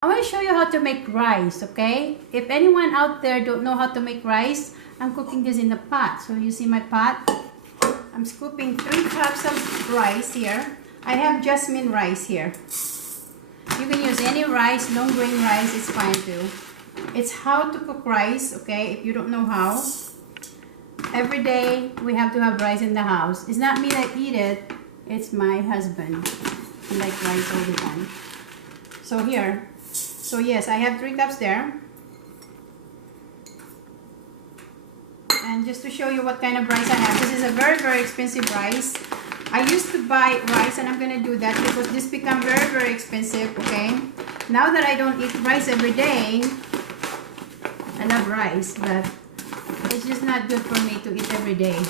I want to show you how to make rice, okay? If anyone out there don't know how to make rice, I'm cooking this in the pot. So you see my pot? I'm scooping 3 cups of rice here. I have jasmine rice here. You can use any rice, long grain rice, it's fine too. It's how to cook rice, okay? If you don't know how. Every day we have to have rice in the house. It's not me that eat it, it's my husband. He likes rice all the time. So here. So yes, I have 3 cups there. And just to show you what kind of rice I have, this is a very, very expensive rice. I used to buy rice and I'm going to do that because this become very, very expensive, okay? Now that I don't eat rice every day, I love rice, but it's just not good for me to eat every day.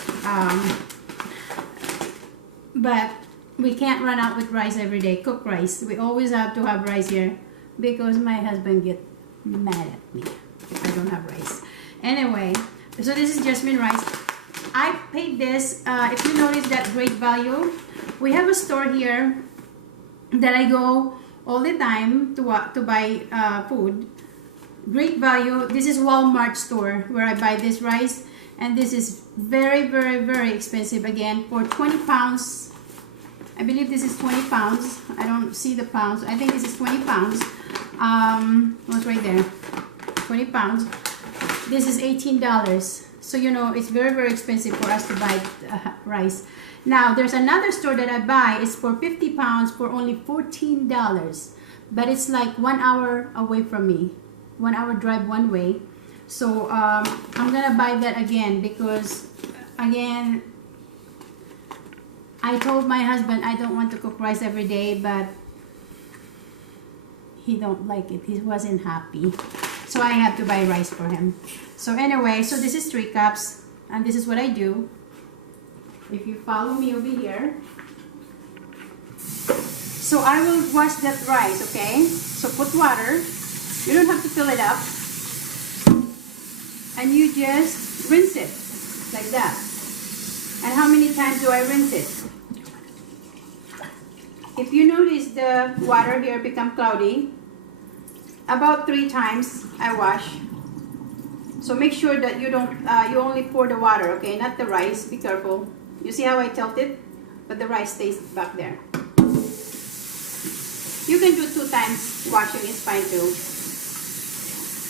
But we can't run out with rice every day, cook rice. We always have to have rice here because my husband get mad at me if I don't have rice. Anyway, so this is jasmine rice. I paid this, if you notice that Great Value, we have a store here that I go all the time to buy food. Great Value, this is Walmart store where I buy this rice, and this is very, very, very expensive again for 20 pounds. I believe this is 20 pounds. I don't see the pounds. I think this is 20 pounds. What's right there? 20 pounds. This is $18. So, you know, it's very, very expensive for us to buy rice. Now, there's another store that I buy. It's for 50 pounds for only $14. But it's like 1 hour away from me. 1 hour drive one way. So, I'm going to buy that again because, again, I told my husband I don't want to cook rice every day, but he don't like it. He wasn't happy. So I have to buy rice for him. So anyway, so this is 3 cups, and this is what I do. If you follow me over here. So I will wash that rice, okay? So put water. You don't have to fill it up. And you just rinse it like that. And how many times do I rinse it? If you notice the water here become cloudy, about 3 times I wash. So make sure that you don't, you only pour the water, okay? Not the rice, be careful. You see how I tilt it? But the rice stays back there. You can do 2 times washing, it's fine too.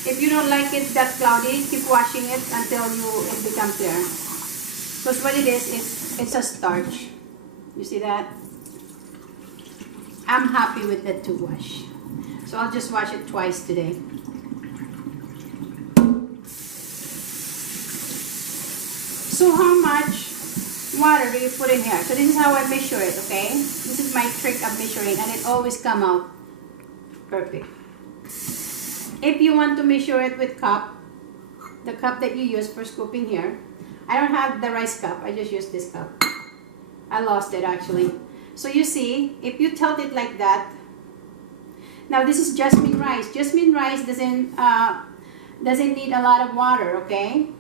If you don't like it that cloudy, keep washing it until it becomes clear. Because what it is it's a starch. You see that? I'm happy with that to wash. So I'll just wash it twice today. So how much water do you put in here? So this is how I measure it, okay? This is my trick of measuring, and it always come out perfect. If you want to measure it with cup, the cup that you use for scooping here, I don't have the rice cup, I just use this cup. I lost it actually. So you see, if you tilt it like that, now this is jasmine rice. Jasmine rice doesn't need a lot of water, okay?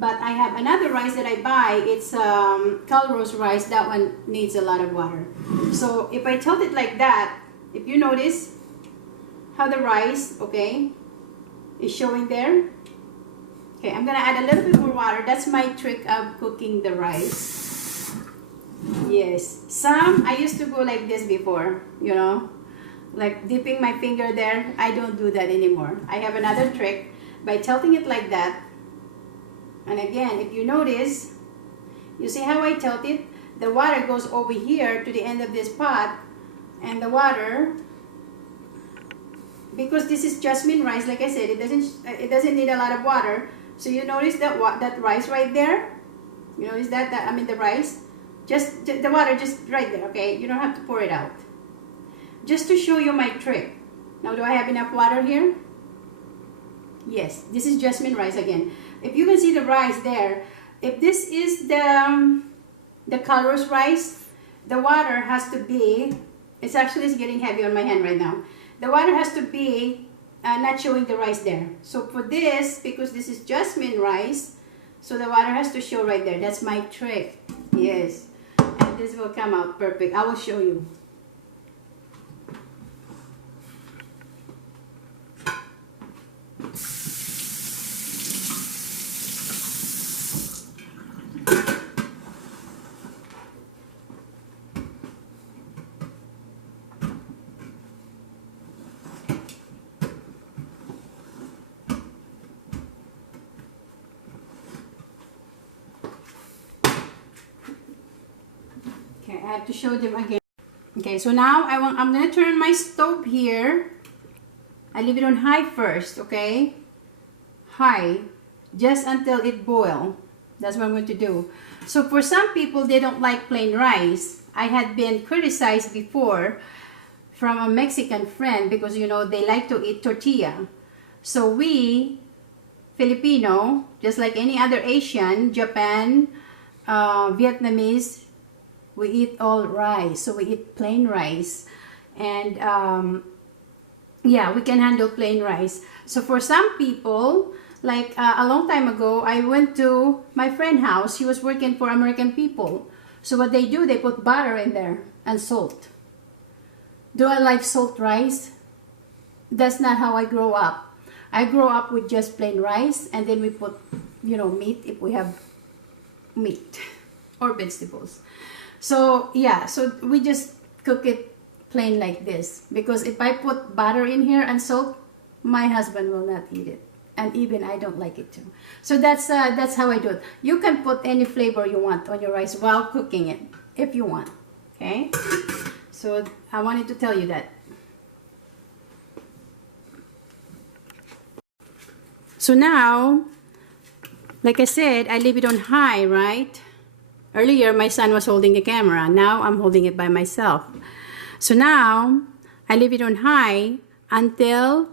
But I have another rice that I buy. It's Calrose rice. That one needs a lot of water. So if I tilt it like that, if you notice how the rice, okay, is showing there. Okay, I'm gonna add a little bit more water. That's my trick of cooking the rice. Yes, I used to go like this before, you know, like dipping my finger there. I don't do that anymore. I have another trick by tilting it like that. And again, if you notice, you see how I tilt it? The water goes over here to the end of this pot, and the water, because this is jasmine rice, like I said, it doesn't need a lot of water. So you notice that rice right there? You notice that I mean the rice? Just the water just right there, okay? You don't have to pour it out. Just to show you my trick. Now, do I have enough water here? Yes, this is jasmine rice again. If you can see the rice there, if this is the Calrose rice, the water has to be, it's getting heavy on my hand right now. The water has to be not showing the rice there. So for this, because this is jasmine rice, so the water has to show right there. That's my trick. Yes. And this will come out perfect. I will show you. have to show them again. Okay, so now I'm gonna turn my stove here. I leave it on high first, okay? High, just until it boils. That's what I'm going to do. So for some people, they don't like plain rice. I had been criticized before from a Mexican friend because, you know, they like to eat tortilla. So we, Filipino, just like any other Asian, Japan, Vietnamese, we eat all rice. So we eat plain rice. And yeah, we can handle plain rice. So for some people, like a long time ago, I went to my friend's house. She was working for American people. So what they do, they put butter in there and salt. Do I like salt rice? That's not how I grew up. I grew up with just plain rice, and then we put, you know, meat if we have meat or vegetables. So yeah, so we just cook it plain like this, because if I put butter in here and salt, my husband will not eat it, and even I don't like it too. So that's how I do it. You can put any flavor you want on your rice while cooking it if you want. Okay, so I wanted to tell you that. So now, like I said, I leave it on high, right? Earlier, my son was holding the camera. Now, I'm holding it by myself. So now, I leave it on high until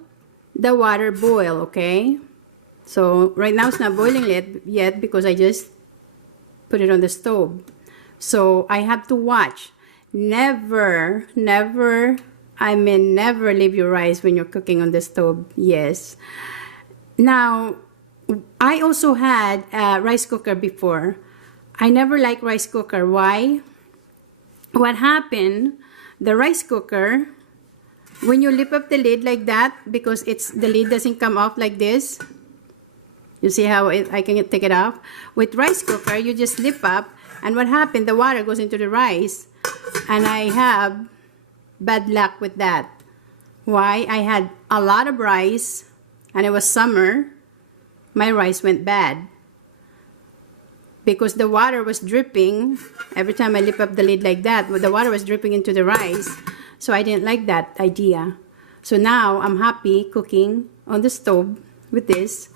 the water boil, okay? So, right now, it's not boiling yet because I just put it on the stove. So, I have to watch. Never leave your rice when you're cooking on the stove. Yes. Now, I also had a rice cooker before. I never liked rice cooker. Why? What happened, the rice cooker, when you lift up the lid like that, because the lid doesn't come off like this. You see how I can take it off? With rice cooker, you just lift up, and what happened, the water goes into the rice, and I have bad luck with that. Why? I had a lot of rice, and it was summer. My rice went bad because the water was dripping. Every time I lift up the lid like that, the water was dripping into the rice. So I didn't like that idea. So now I'm happy cooking on the stove with this.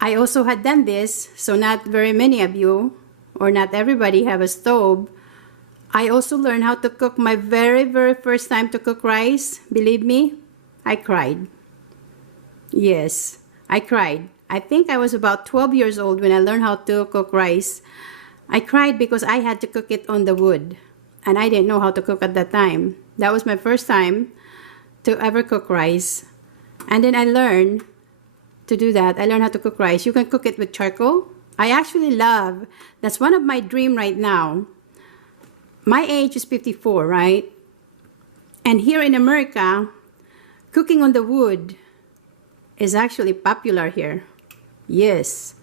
I also had done this, so not very many of you, or not everybody, have a stove. I also learned how to cook my very first time to cook rice. Believe me, I cried. Yes, I cried. I think I was about 12 years old when I learned how to cook rice. I cried because I had to cook it on the wood, and I didn't know how to cook at that time. That was my first time to ever cook rice. And then I learned to do that. I learned how to cook rice. You can cook it with charcoal. I actually love, that's one of my dreams right now. My age is 54, right? And here in America, cooking on the wood is actually popular here. Yes.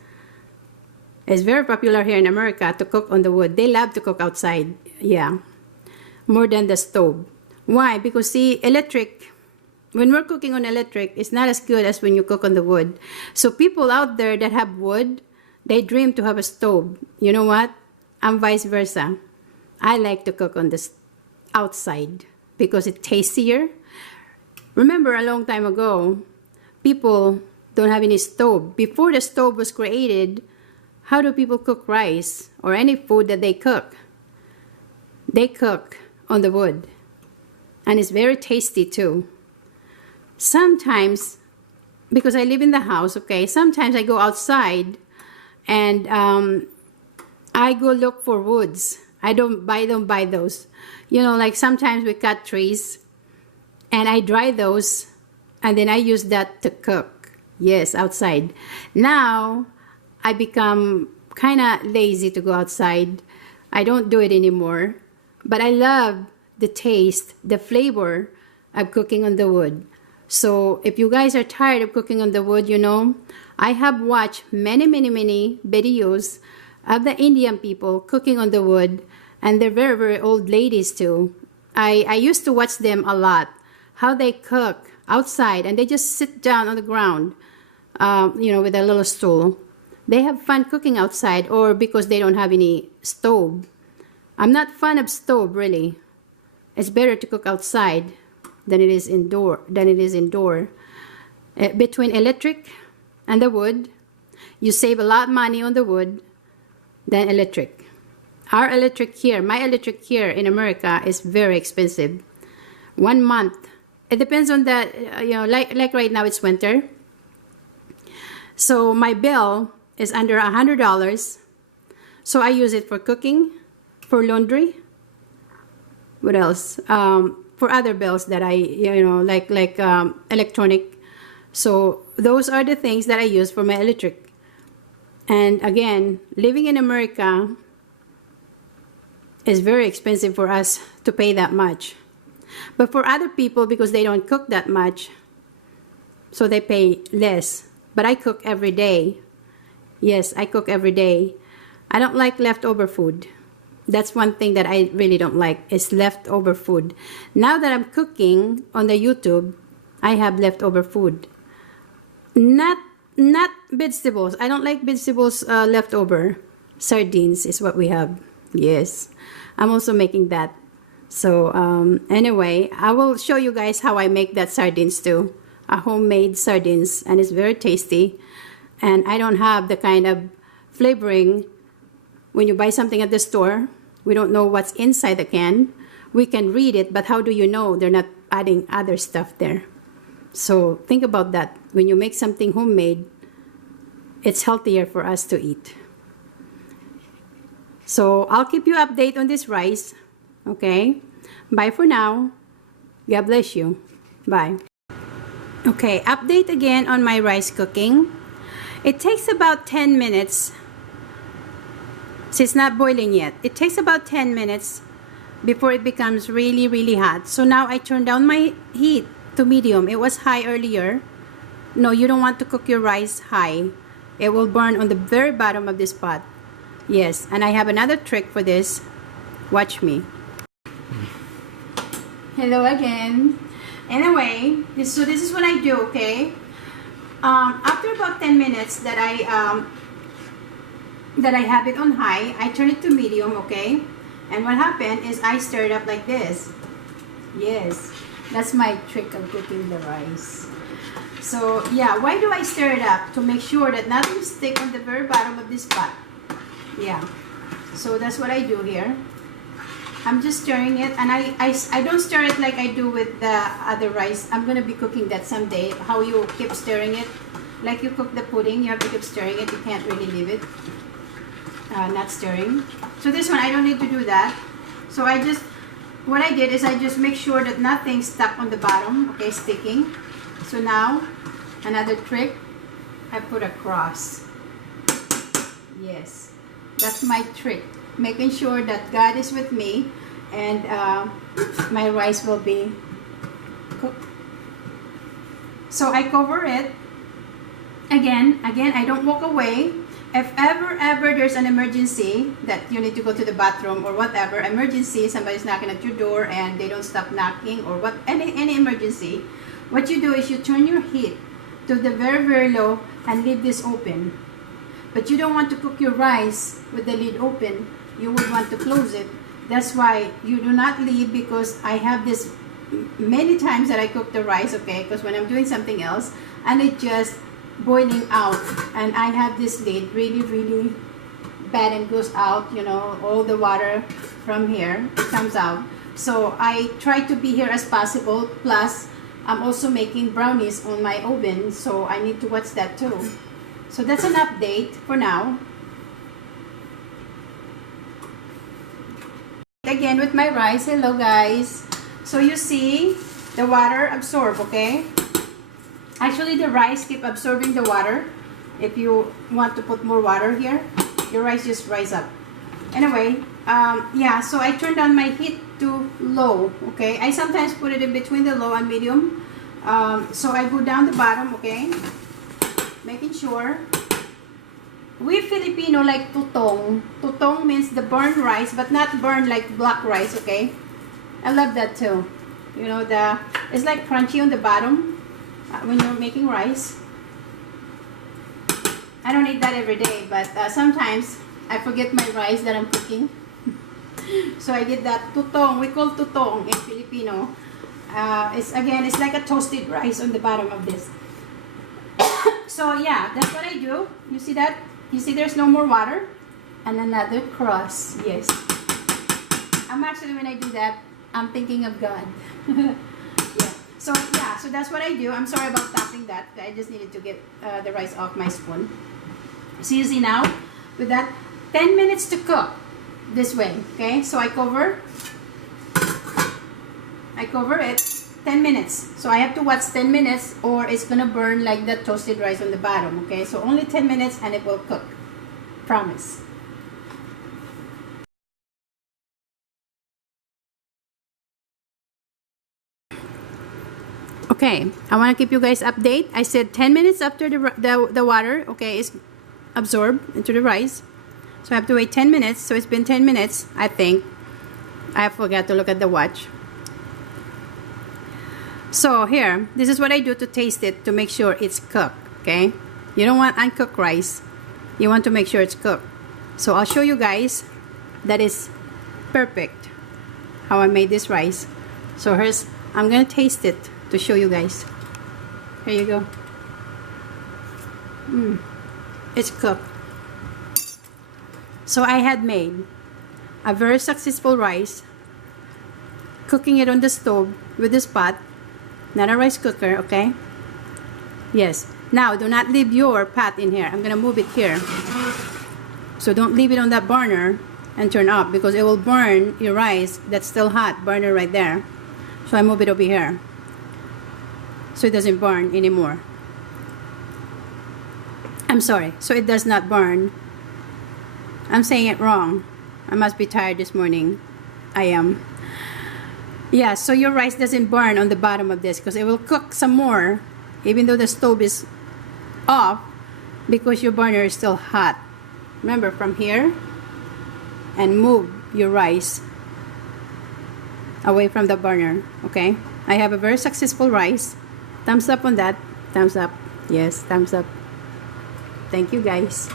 It's very popular here in America to cook on the wood. They love to cook outside. Yeah. More than the stove. Why? Because see, electric, when we're cooking on electric, it's not as good as when you cook on the wood. So people out there that have wood, they dream to have a stove. You know what? I'm vice versa. I like to cook on the outside because it's tastier. Remember a long time ago, people don't have any stove. Before the stove was created, how do people cook rice or any food that they cook? They cook on the wood. And it's very tasty too. Sometimes, because I live in the house, okay, sometimes I go outside and I go look for woods. I don't buy those. You know, like sometimes we cut trees and I dry those and then I use that to cook. Yes, outside. Now, I become kind of lazy to go outside. I don't do it anymore. But I love the taste, the flavor of cooking on the wood. So if you guys are tired of cooking on the wood, you know, I have watched many videos of the Indian people cooking on the wood, and they're very old ladies too. I used to watch them a lot, how they cook outside, and they just sit down on the ground, you know, with a little stool. They have fun cooking outside, or because they don't have any stove. I'm not fan of stove, really. It's better to cook outside than it is indoor. Between electric and the wood, you save a lot of money on the wood than electric. Our electric here, my electric here in America is very expensive. 1 month. It depends on the, like right now it's winter. So my bill is under $100. So I use it for cooking, for laundry. What else? For other bills that I, like electronic. So those are the things that I use for my electric. And again, living in America is very expensive for us to pay that much. But for other people, because they don't cook that much, so they pay less. But I cook every day. Yes, I cook every day. I don't like leftover food. That's one thing that I really don't like, is leftover food. Now that I'm cooking on the YouTube, I have leftover food. Not vegetables. I don't like vegetables leftover. Sardines is what we have. Yes, I'm also making that. So anyway, I will show you guys how I make that sardines too. A homemade sardines, and it's very tasty. And I don't have the kind of flavoring when you buy something at the store. We don't know what's inside the can. We can read it, but how do you know they're not adding other stuff there? So think about that. When you make something homemade, it's healthier for us to eat. So I'll keep you updated on this rice. Okay? Bye for now. God bless you. Bye. Okay, update again on my rice cooking. It takes about 10 minutes. So it's not boiling yet. It takes about 10 minutes before it becomes really, really hot. So now I turn down my heat to medium. It was high earlier. No, you don't want to cook your rice high. It will burn on the very bottom of this pot. Yes, and I have another trick for this. Watch me. Hello again. Anyway, this is what I do, okay? After about 10 minutes that I have it on high, I turn it to medium, okay? And what happened is I stir it up like this. Yes, that's my trick of cooking the rice. So yeah, why do I stir it up? To make sure that nothing sticks on the very bottom of this pot. Yeah, so that's what I do here. I'm just stirring it, and I don't stir it like I do with the other rice. I'm gonna be cooking that someday. How you keep stirring it, like you cook the pudding, you have to keep stirring it. You can't really leave it not stirring. So this one I don't need to do that. So what I did is I just make sure that nothing's stuck on the bottom, okay, sticking. So now another trick, I put a cross. Yes, that's my trick, making sure that God is with me, and my rice will be cooked. So I cover it again. I don't walk away. If ever there's an emergency that you need to go to the bathroom or whatever emergency, somebody's knocking at your door and they don't stop knocking, or any emergency, what you do is you turn your heat to the very, very low and leave this open. But you don't want to cook your rice with the lid open. You would want to close it. That's why you do not leave, because I have this many times that I cook the rice, okay, because when I'm doing something else and it just boiling out, and I have this lid really, really bad and goes out, all the water from here comes out. So I try to be here as possible. Plus I'm also making brownies on my oven, so I need to watch that too. So that's an update for now. Again with my rice. Hello guys. So you see the water absorb, okay? Actually the rice keep absorbing the water. If you want to put more water here, your rice just rise up. Anyway, yeah, so I turn down my heat to low, okay? I sometimes put it in between the low and medium. So I go down the bottom, okay? Making sure. We Filipino like tutong. Tutong means the burnt rice, but not burnt like black rice, okay? I love that too. It's like crunchy on the bottom when you're making rice. I don't eat that every day, but sometimes I forget my rice that I'm cooking. So I did that tutong. We call tutong in Filipino. It's like a toasted rice on the bottom of this. So yeah, that's what I do. You see that? You see there's no more water? And another cross. Yes. I'm actually, when I do that, I'm thinking of God. Yeah. So yeah, so that's what I do. I'm sorry about tapping that. I just needed to get the rice off my spoon. So you see now, with that, 10 minutes to cook this way. Okay, so I cover it 10 minutes. So I have to watch 10 minutes or it's gonna burn like that toasted rice on the bottom. Okay, so only 10 minutes and it will cook. Promise. Okay, I want to keep you guys update. I said 10 minutes after the water, okay, is absorbed into the rice. So I have to wait 10 minutes. So it's been 10 minutes, I think. I forgot to look at the watch. So here, this is what I do to taste it to make sure it's cooked, okay? You don't want uncooked rice. You want to make sure it's cooked. So I'll show you guys that is perfect how I made this rice. So here's, I'm gonna taste it to show you guys. Here you go. It's cooked. So I had made a very successful rice, cooking it on the stove with this pot, not a rice cooker, okay? Yes. Now, do not leave your pot in here. I'm gonna move it here. So don't leave it on that burner and turn up because it will burn your rice that's still hot, burner right there. So I move it over here so it doesn't burn anymore. I'm sorry, so it does not burn. I'm saying it wrong. I must be tired this morning. I am. Yeah, so your rice doesn't burn on the bottom of this because it will cook some more even though the stove is off because your burner is still hot. Remember, from here and move your rice away from the burner, okay? I have a very successful rice. Thumbs up on that. Thumbs up. Yes, thumbs up. Thank you guys.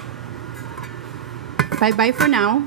Bye-bye for now.